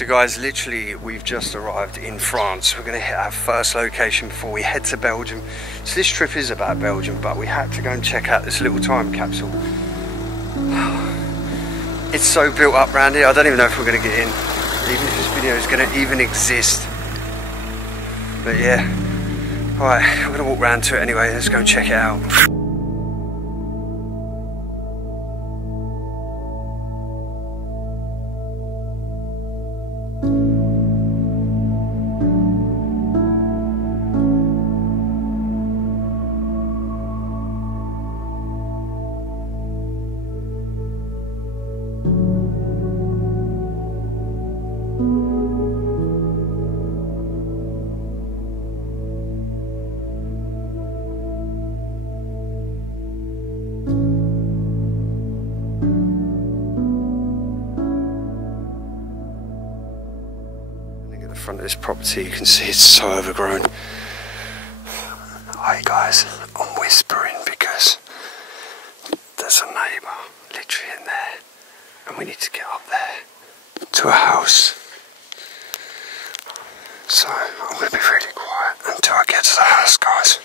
So guys, literally we've just arrived in France. We're going to hit our first location before we head to Belgium. So this trip is about Belgium, but we had to go and check out this little time capsule. It's so built up around here, I don't even know if we're going to get in, even if this video is going to even exist. But yeah, alright, we're going to walk round to it anyway. Let's go and check it out. Front of this property, you can see it's so overgrown. Hi guys, I'm whispering because there's a neighbour literally in there and we need to get up there to a house. So I'm going to be really quiet until I get to the house, guys.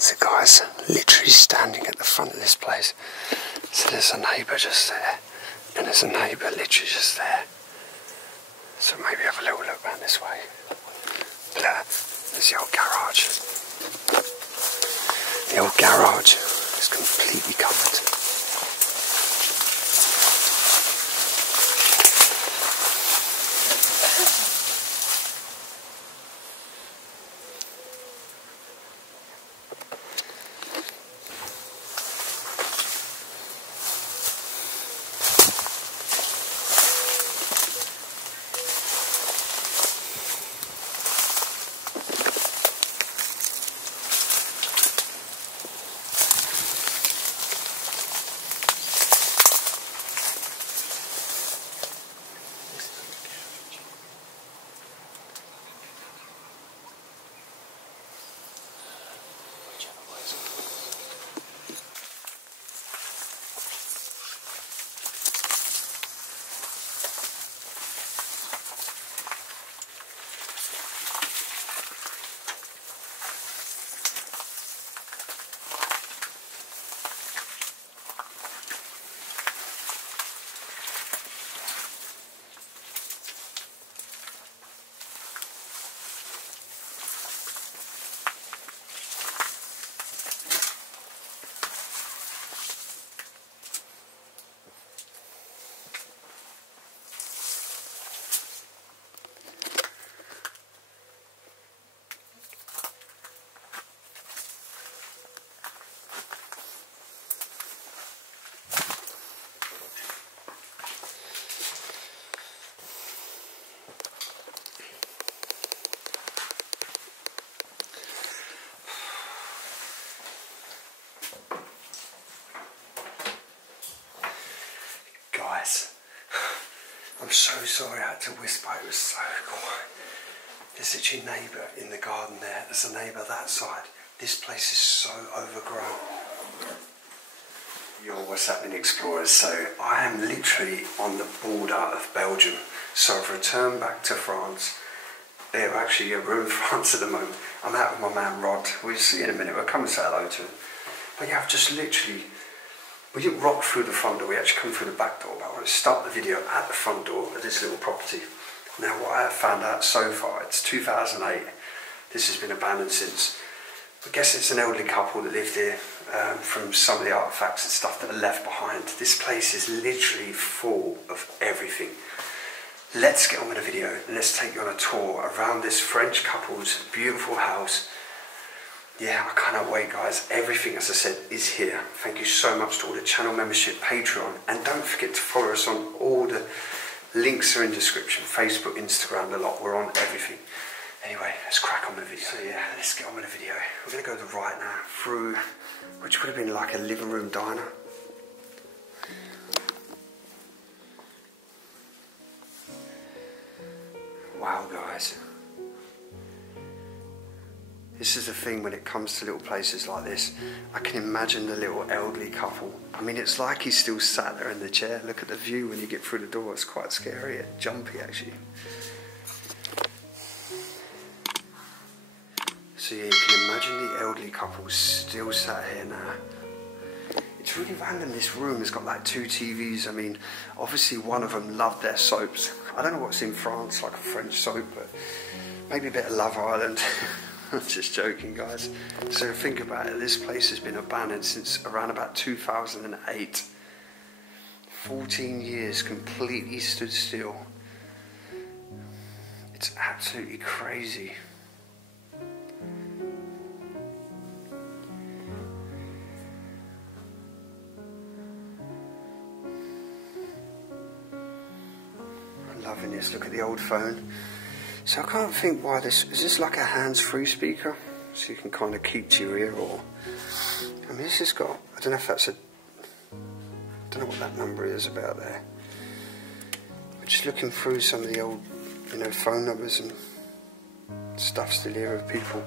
So guys, literally standing at the front of this place. So there's a neighbour just there, and there's a neighbour literally just there. So maybe have a little look around this way. There's the old garage. The old garage is completely covered. I'm so sorry I had to whisper, it was so quiet. There's literally a neighbour in the garden there, there's a neighbour that side. This place is so overgrown. Yo, what's happening, explorers? So I am literally on the border of Belgium. So I've returned back to France. Yeah, actually, we're in France at the moment. I'm out with my man Rod. We'll see in a minute, we'll come and say hello to him. But yeah, I've just literally We didn't rock through the front door, we actually come through the back door, but I want to start the video at the front door of this little property. Now what I have found out so far, it's 2008, this has been abandoned since. I guess it's an elderly couple that lived here, from some of the artefacts and stuff that are left behind. This place is literally full of everything. Let's get on with the video and let's take you on a tour around this French couple's beautiful house. Yeah, I cannot wait, guys. Everything, as I said, is here. Thank you so much to all the channel membership, Patreon, and don't forget to follow us on all the links are in the description, Facebook, Instagram, the lot. We're on everything. Anyway, let's crack on with the video. So yeah, let's get on with the video. We're going to go to the right now through, which would have been like a living room diner. Wow, guys. This is the thing when it comes to little places like this. I can imagine the little elderly couple. I mean, it's like he's still sat there in the chair. Look at the view when you get through the door. It's quite scary, jumpy actually. So yeah, you can imagine the elderly couple still sat here now. It's really random. This room has got like 2 TVs. I mean, obviously one of them loved their soaps. I don't know what's in France, like a French soap, but maybe a bit of Love Island. I'm just joking, guys. So think about it, this place has been abandoned since around about 2008. 14 years completely stood still. It's absolutely crazy. I'm loving this. Look at the old phone. So I can't think why this, is this like a hands-free speaker? So you can kind of keep to your ear, or, I mean this has got, I don't know if that's a, I don't know what that number is about there. But just looking through some of the old, you know, phone numbers and stuff still here of people.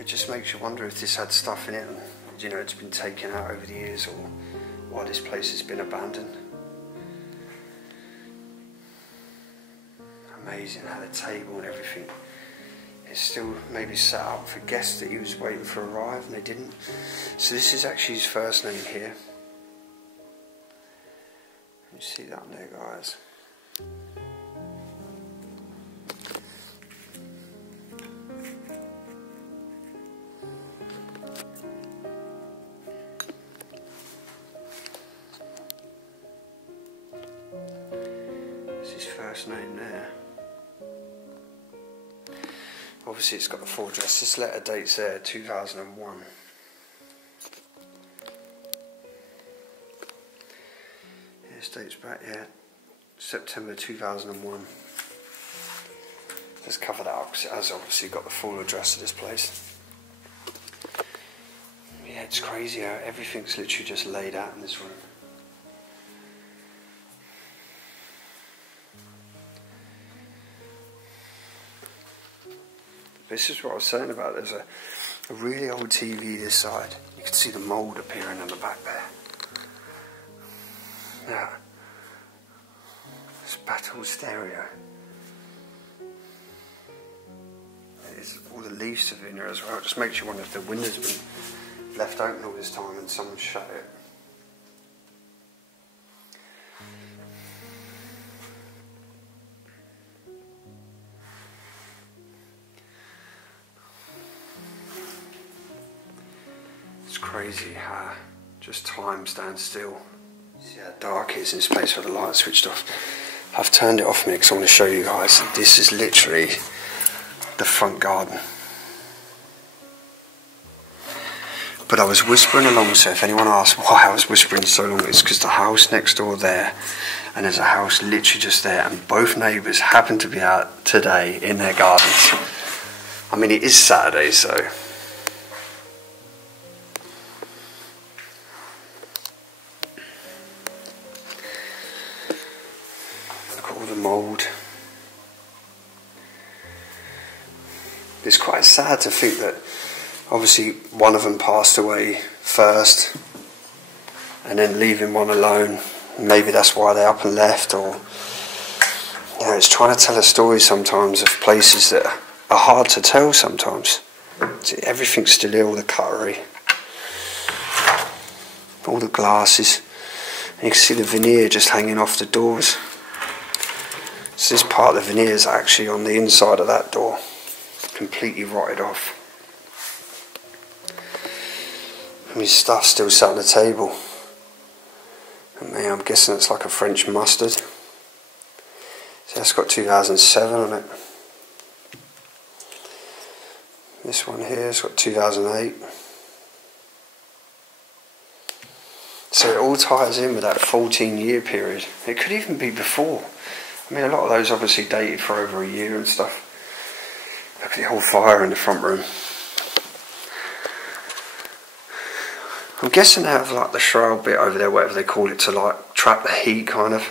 It just makes you wonder if this had stuff in it and, you know, it's been taken out over the years, or why this place has been abandoned. Amazing how the table and everything is still maybe set up for guests that he was waiting for arrive and they didn't. So this is actually his first name here. You see that there, guys. First name there. Obviously it's got the full address. This letter dates there 2001. This dates back, yeah, September 2001. Let's cover that up because it has obviously got the full address of this place. Yeah, it's crazy how everything's literally just laid out in this room. This is what I was saying about, there's a really old TV this side. You can see the mould appearing in the back there. Yeah. It's battle stereo. There's all the leaves are in there as well. It just makes you wonder if the window's been left open all this time and someone shut it. Crazy how just time stands still. See how dark it is in this place with the light switched off. I've turned it off me because I want to show you guys. This is literally the front garden. But I was whispering along, so if anyone asks why I was whispering so long, it's because the house next door there, and there's a house literally just there, and both neighbours happen to be out today in their gardens. I mean, it is Saturday, so mould. It's quite sad to think that obviously one of them passed away first and then leaving one alone. Maybe that's why they up and left, or You know, it's trying to tell a story sometimes of places that are hard to tell sometimes. See, everything's still here, all the cutlery, all the glasses, and you can see the veneer just hanging off the doors. So this part of the veneer is actually on the inside of that door, completely rotted off. I mean, stuff's still sat on the table. And I'm guessing it's like a French mustard. So that's got 2007 on it. This one here has got 2008. So it all ties in with that 14-year period. It could even be before. I mean, a lot of those obviously dated for over a year and stuff. Look at the whole fire in the front room. I'm guessing they have like the shroud bit over there, whatever they call it, to like trap the heat kind of.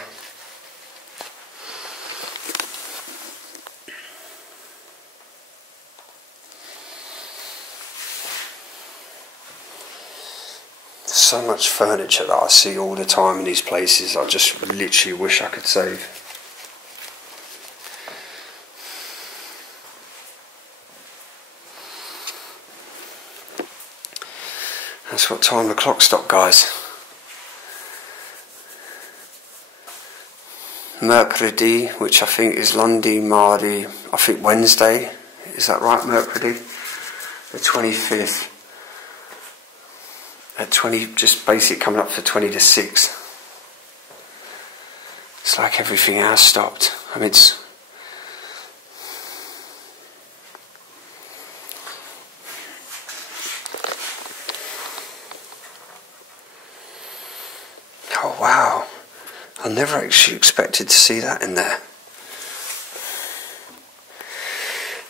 There's so much furniture that I see all the time in these places, I just literally wish I could save. That's what time the clock stopped, guys. Mercredi, which I think is Lundi, Mardi, I think Wednesday. Is that right, Mercredi? The 25th. At 20, just basically coming up to 20 to 6. It's like everything else stopped. I mean, it's... Oh wow, I never actually expected to see that in there.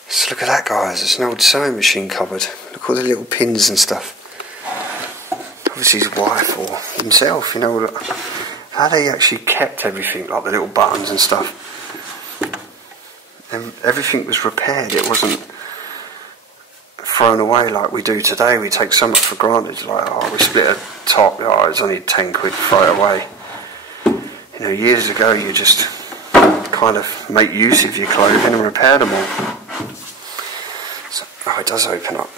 So look at that, guys, it's an old sewing machine cupboard. Look at all the little pins and stuff. Obviously his wife or himself, you know, how they actually kept everything, like the little buttons and stuff. And everything was repaired, it wasn't thrown away like we do today. We take so much for granted, like, oh, we split a top, oh, it's only 10 quid, throw it away. You know, years ago you just kind of make use of your clothing and repair them all. So, oh, it does open up.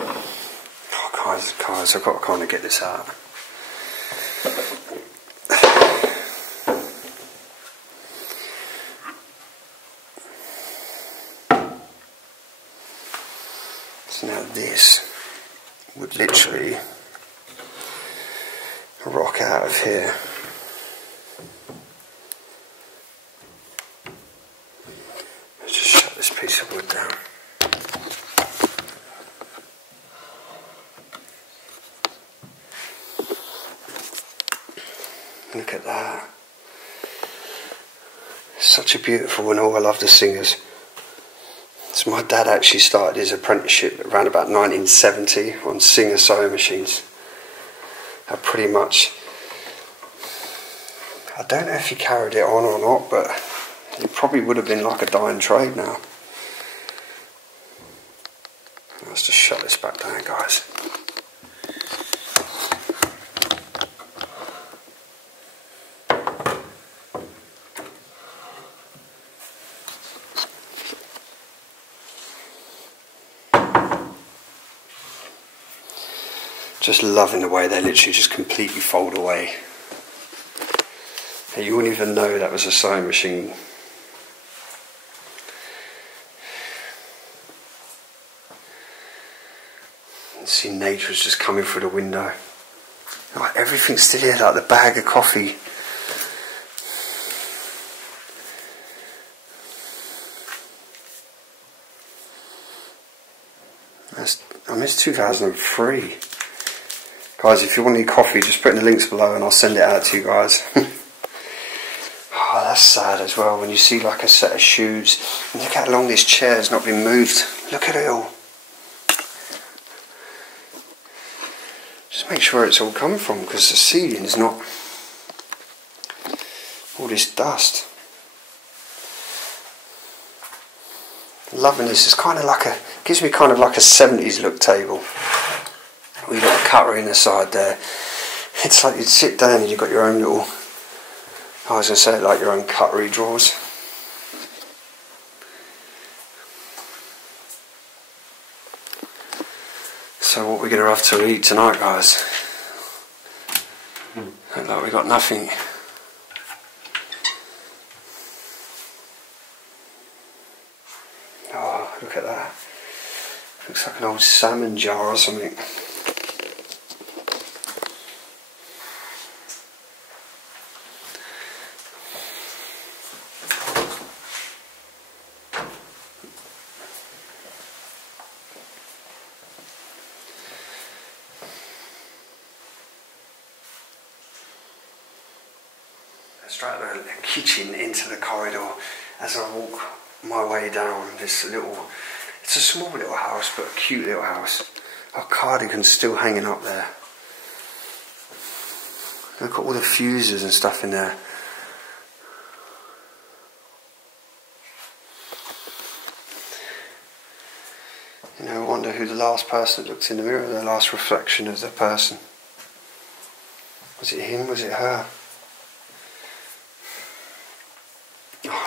Oh, guys, I've got to kind of get this out. So now this would literally rock out of here. Let's just shut this piece of wood down. Look at that. Such a beautiful one. Oh, I love the singers. So my dad actually started his apprenticeship around about 1970 on Singer sewing machines. Pretty much, I don't know if he carried it on or not, but it probably would have been like a dying trade now. Let's just shut this back down, guys. Just loving the way they literally just completely fold away. You wouldn't even know that was a sewing machine. You see nature's just coming through the window. Like everything's still here, like the bag of coffee. I mean, it's 2003. Guys, if you want any coffee, just put in the links below and I'll send it out to you guys. Oh, that's sad as well when you see like a set of shoes. And look how long this chair has not been moved. Look at it all. Just make sure it's all come from, because the ceiling is not all this dust. Loving this. It's kind of like a, gives me kind of like a 70s look table. You've got a cutlery in the side there. It's like you'd sit down and you've got your own little I was going to say, like your own cutlery drawers. So what we're going to have to eat tonight, guys? Look like we got nothing. Oh, look at that. Looks like an old salmon jar or something. Straight out of the kitchen into the corridor as I walk my way down this little, it's a small little house but a cute little house. Our cardigan's still hanging up there. Look at all the fuses and stuff in there. You know, I wonder who the last person that looked in the mirror, the last reflection of the person. Was it him? Was it her?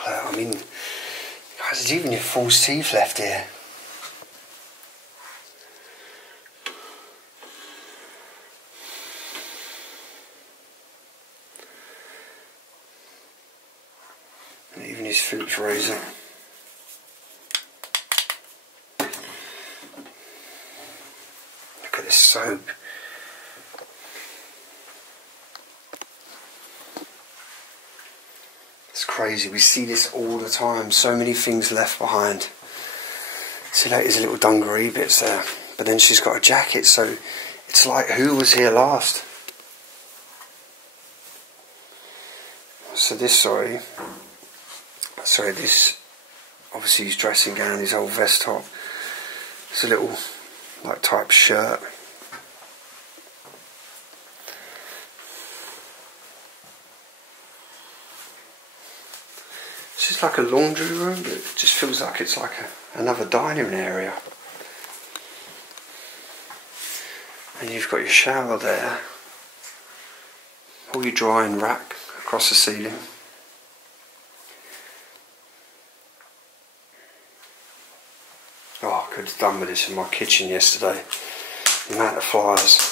Oh, I mean, guys, there's even your false teeth left here. And even his Phillips razor. Look at this soap. Crazy, we see this all the time, so many things left behind. See, that is a little dungaree bits there, but then she's got a jacket, so it's like, who was here last? So this, this, obviously his dressing gown, his old vest top, it's a little, like, type shirt. It's just like a laundry room, but it just feels like it's like another dining area. And you've got your shower there. All your drying rack across the ceiling. Oh, I could have done with this in my kitchen yesterday. The amount of flies.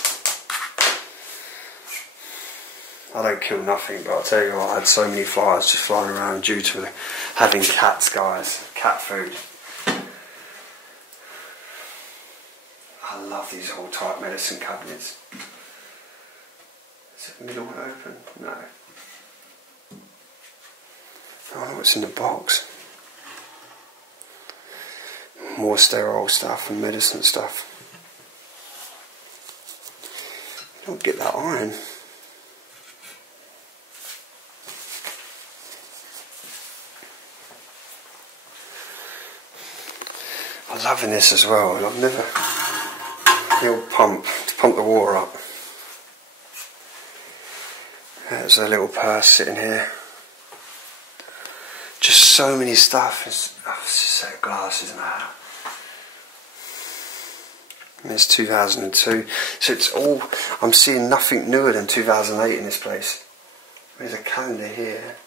I don't kill nothing, but I'll tell you what, I had so many flies just flying around due to having cats, guys. Cat food. I love these old type medicine cabinets. Is the middle one open? No. I don't know what's in the box. More sterile stuff and medicine stuff. Don't get that iron. I'm loving this as well. I've never, the old pump to pump the water up. There's a little purse sitting here. Just so many stuff. It's just a set of glasses and a hat. And it's 2002, so it's all. I'm seeing nothing newer than 2008 in this place. There's a calendar here.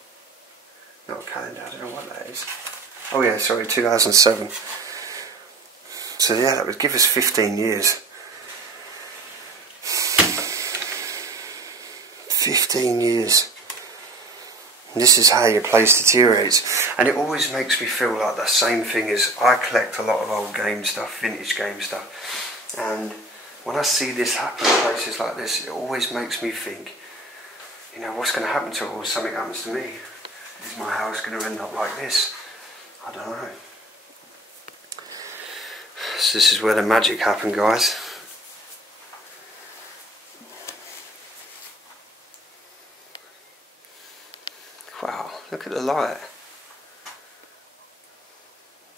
Not a calendar. I don't know what that is. Oh yeah, sorry, 2007. So yeah, that would give us 15 years. 15 years. And this is how your place deteriorates. And it always makes me feel like the same thing as I collect a lot of old game stuff, vintage game stuff. And when I see this happen in places like this, it always makes me think, you know, what's going to happen to it, or something happens to me? Is my house going to end up like this? I don't know. So this is where the magic happened, guys. Wow, look at the light.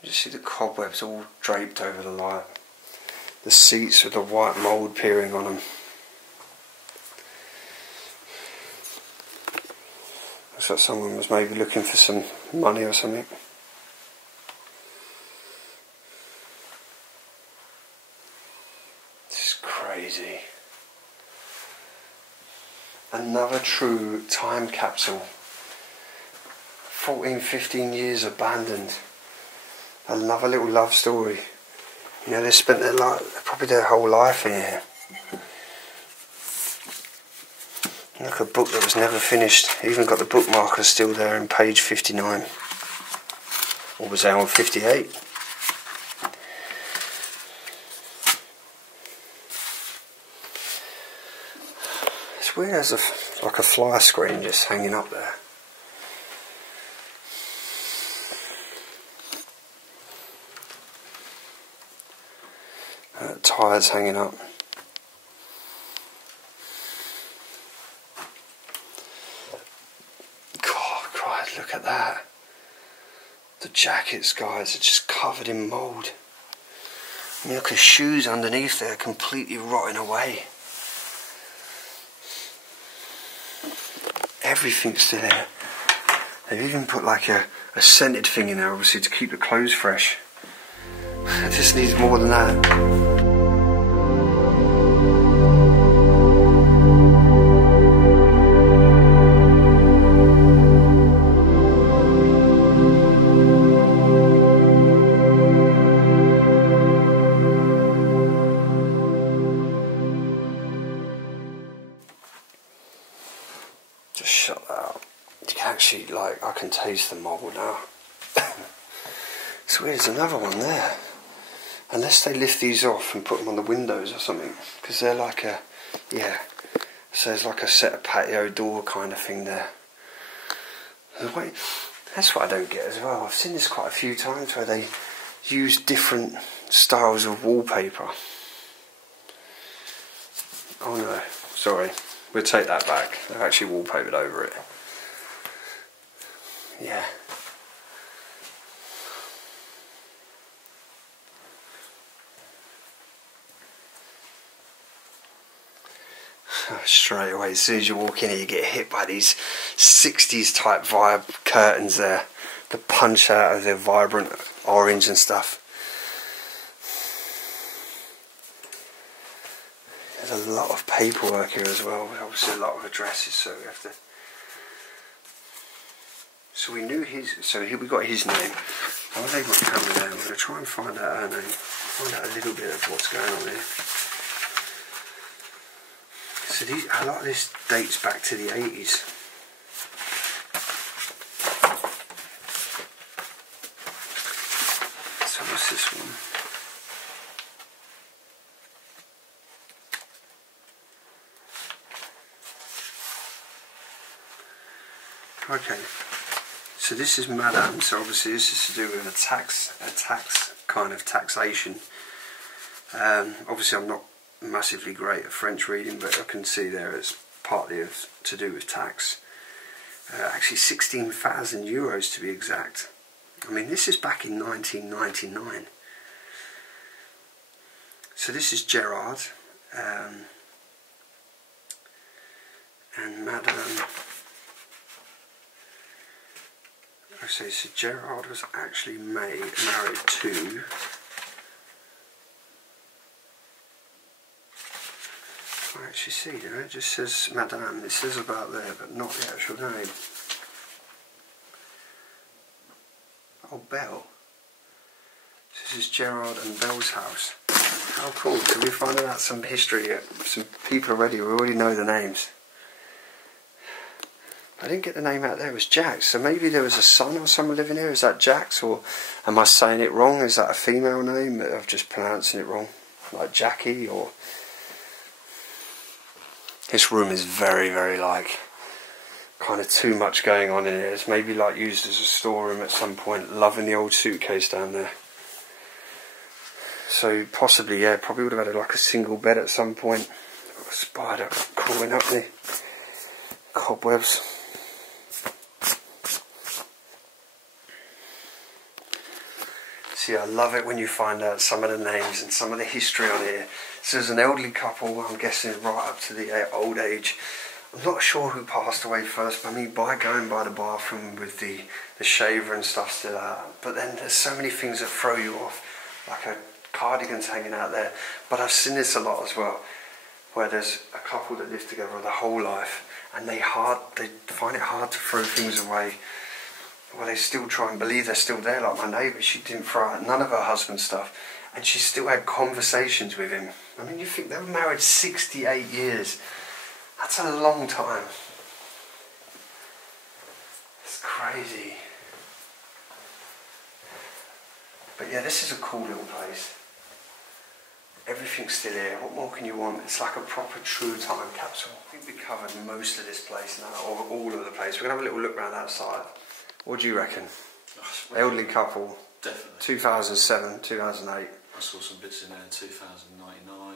You see the cobwebs all draped over the light. The seats with the white mould peering on them. Looks like someone was maybe looking for some money or something. Crazy. Another true time capsule. 14, 15 years abandoned. Another little love story. You know, they spent their life, probably their whole life in here. Look, a book that was never finished. Even got the bookmarker still there in page 59. Or was that on 58? It's weird, there's like a fly screen just hanging up there. Tyres hanging up. God, Christ, look at that. The jackets, guys, are just covered in mould. I mean, look at the shoes underneath there, completely rotting away. Everything's still there. They've even put like a scented thing in there, obviously, to keep the clothes fresh. It just needs more than that. Just shut that out. You can actually, like, I can taste the mould now. It's weird, there's another one there. Unless they lift these off and put them on the windows or something. Because they're like a, yeah. So there's like a set of patio door kind of thing there. Wait, that's what I don't get as well. I've seen this quite a few times where they use different styles of wallpaper. Oh no, sorry. We'll take that back. They've actually wallpapered over it. Yeah. Straight away, as soon as you walk in here, you get hit by these 60s type vibe curtains there. The punch out of their vibrant orange and stuff. There's a lot of paperwork here as well, obviously a lot of addresses, so we have to... So we knew his, so here we got his name. I'll leave my camera there, I'm going to try and find out her name, find out a little bit of what's going on here. So these, a lot of this dates back to the 80s. So what's this one? Okay, so this is Madame, so obviously this is to do with a tax kind of taxation. Obviously I'm not massively great at French reading, but I can see there it's partly to do with tax. Actually 16,000 euros to be exact. I mean, this is back in 1999. So this is Gerard and Madame. So Gerard was actually married to I actually see there, it just says Madame, it says about there, but not the actual name. Oh, Belle. This is Gerard and Belle's house. How cool, so we're finding out some history here. Some people already, we already know the names. I didn't get the name out there, it was Jax, so maybe there was a son or someone living here. Is that Jax, or am I saying it wrong? Is that a female name? I'm just pronouncing it wrong, like Jackie, or... This room is very, very like, kind of too much going on in here. It's maybe like used as a storeroom at some point. Loving the old suitcase down there. So possibly, yeah, probably would have had like a single bed at some point. Got a spider crawling up the cobwebs. See, I love it when you find out some of the names and some of the history on here. So there's an elderly couple, I'm guessing right up to the old age. I'm not sure who passed away first, but I mean, by going by the bathroom with the shaver and stuff still out. But then there's so many things that throw you off, like a cardigan's hanging out there. But I've seen this a lot as well, where there's a couple that live together their whole life, and they find it hard to throw things away. well, they still try and believe they're still there. Like my neighbour, she didn't throw out none of her husband's stuff, and she still had conversations with him. I mean, you think they were married 68 years. That's a long time. It's crazy. But yeah, this is a cool little place. Everything's still here. What more can you want? It's like a proper true time capsule. I think we covered most of this place now, or all of the place. We're going to have a little look around outside. What do you reckon? Elderly couple. Definitely. 2007, 2008. I saw some bits in there in 2099.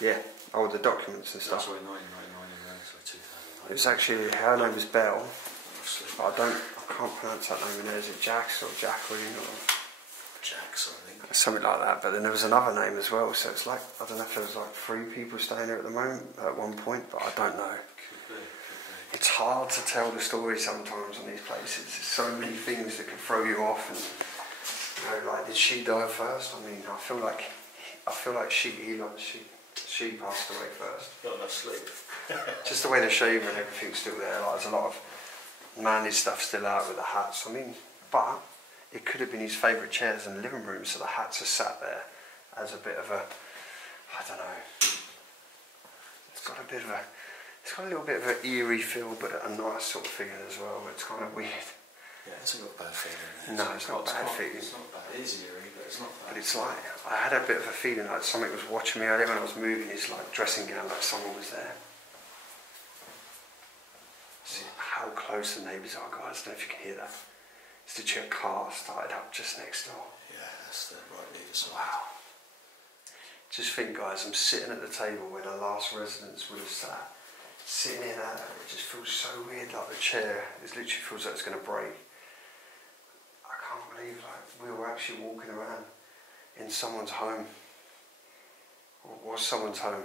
Yeah. Oh, the documents and stuff. Sorry, 1999, so 2009. It was actually, her name was Belle. I can't pronounce that name in there. Is it Jax or Jacqueline or Jax, I think. something like that? But then there was another name as well. So it's like, I don't know if there was like 3 people staying there at the moment at one point, but I don't know. Could be. It's hard to tell the story sometimes on these places. There's so many things that can throw you off, and you know, like, did she die first? I mean, I feel like she passed away first. Not enough sleep. Just the way the shaver and everything's still there. Like, there's a lot of manly stuff still out with the hats. I mean, but it could have been his favourite chairs in the living room, so the hats are sat there as a bit of a, I don't know. It's got a little bit of an eerie feel, but a nice sort of feeling as well. It's kind of weird. Yeah, it's not a bad feeling. No, it's not bad feeling. It's not bad. It is eerie, but it's not bad. But it's like, I had a bit of a feeling like something was watching me earlier when I was moving his like dressing gown, like someone was there. See how close the neighbours are, guys. I don't know if you can hear that. It's literally a car started up just next door. Yeah, that's the right leader side. Wow. Just think, guys, I'm sitting at the table where the last residents would have sat. Sitting in there, it just feels so weird, like the chair, it literally feels like it's going to break. I can't believe like we were actually walking around in someone's home. Or was someone's home?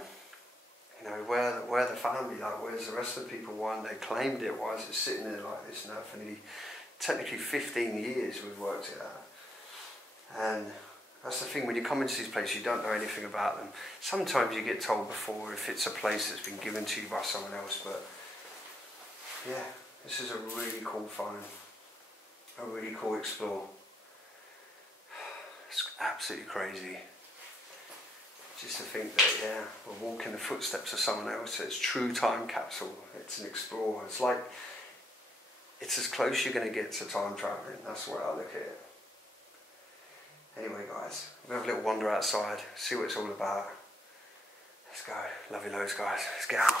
You know, where the family, like where's the rest of the people? Why haven't they claimed it? Why is it sitting there like this now for nearly, technically 15 years we've worked it out. And that's the thing, when you come into these places you don't know anything about them. Sometimes you get told before if it's a place that's been given to you by someone else, but yeah, this is a really cool find, a really cool explore. It's absolutely crazy. Just to think that, yeah, we're walking the footsteps of someone else. It's true time capsule, it's an explorer. It's like, it's as close you're going to get to time travelling. That's the way I look at it. Anyway, guys, we'll have a little wander outside, see what it's all about. Let's go. Love you loads, guys. Let's get out.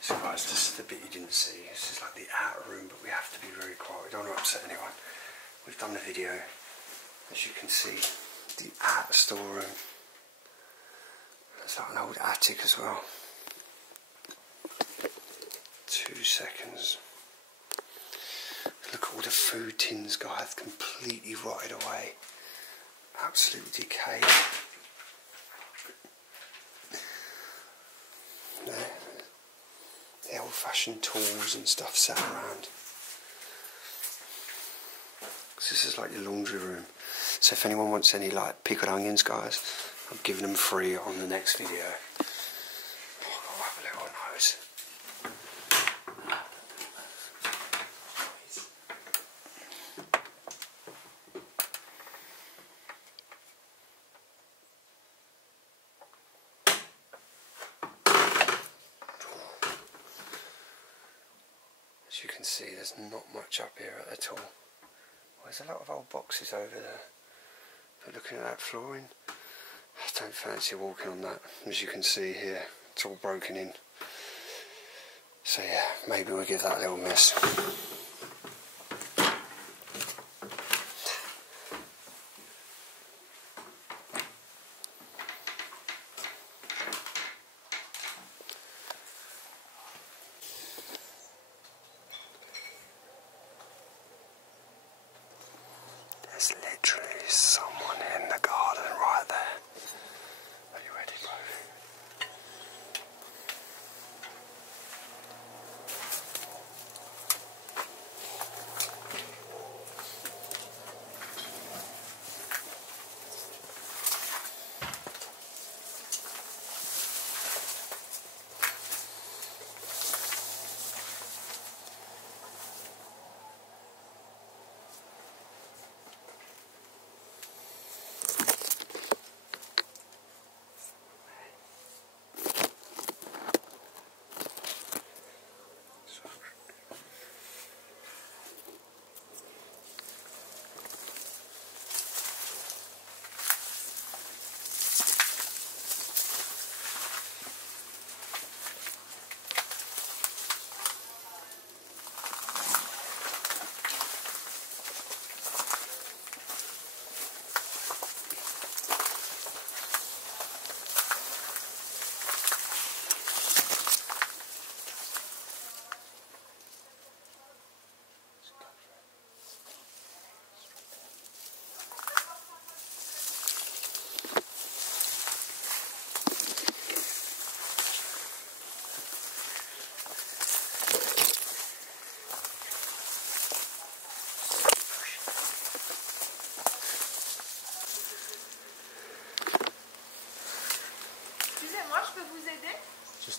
So, guys, this is the bit you didn't see. This is like the outer room, but we have to be very quiet. We don't want to upset anyone. We've done the video. As you can see, the outer storeroom. There's like an old attic as well. 2 seconds. Look at all the food tins, guys, completely rotted away. Absolutely decayed. There. The old-fashioned tools and stuff sat around. This is like your laundry room. So if anyone wants any like pickled onions, guys, I'm giving them free on the next video. Oh, I'll have a little nose. As you can see, there's not much up here at all. There's a lot of old boxes over there. But looking at that flooring, I don't fancy walking on that. As you can see here, it's all broken in. So yeah, maybe we'll give that a little miss. There's literally someone in the garden right there. Are you ready, bro?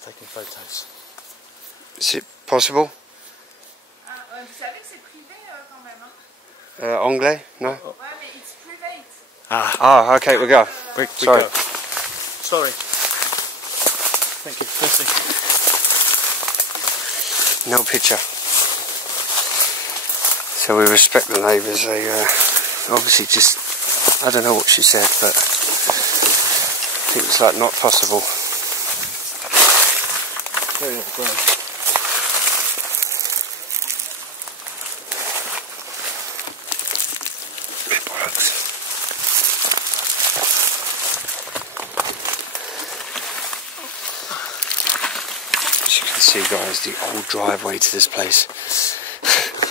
taking photos. Is it possible? Vous savez que c'est privé quand même, hein? Anglais? No? Ouais, mais it's private. Ah, okay, we go. Sorry. Go. Sorry. Thank you. Merci. No picture. So we respect the neighbours. They obviously just, I don't know what she said, but I think it's like not possible. Very underground. It works. As you can see, guys, the old driveway to this place.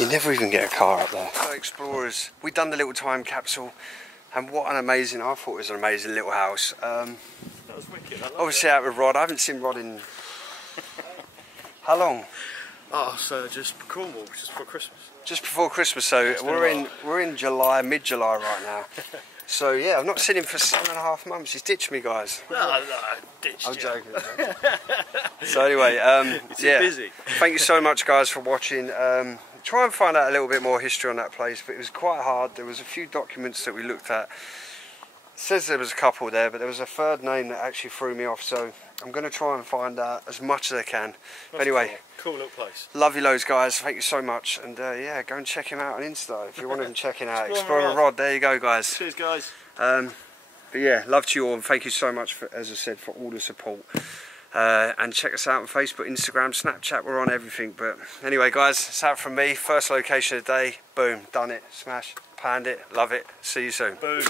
You never even get a car up there. So explorers, we've done the little time capsule, and what an amazing, I thought it was an amazing little house. That was wicked. I Obviously out with Rod, I haven't seen Rod in, how long? Oh, so just Cornwall, just before Christmas. Just before Christmas, so we're in July, mid-July right now. So yeah, I've not seen him for 7.5 months. He's ditched me, guys. No, ditched I'm you. joking. So anyway, yeah. busy. Thank you so much, guys, for watching. Try and find out a little bit more history on that place, but it was quite hard. There was a few documents that we looked at. It says there was a couple there, but there was a third name that actually threw me off. So I'm going to try and find out as much as I can. But anyway, cool little place. love you loads, guys. Thank you so much, and yeah, go and check him out on Insta if you want to check him out. Explorer Explorer Rod. There you go, guys. Cheers, guys. But yeah, love to you all, and thank you so much for, as I said, for all the support. And check us out on Facebook, Instagram, Snapchat, we're on everything. But anyway, guys, it's out from me. First location of the day. Boom, done it. Smash, panned it, love it. See you soon. Boom.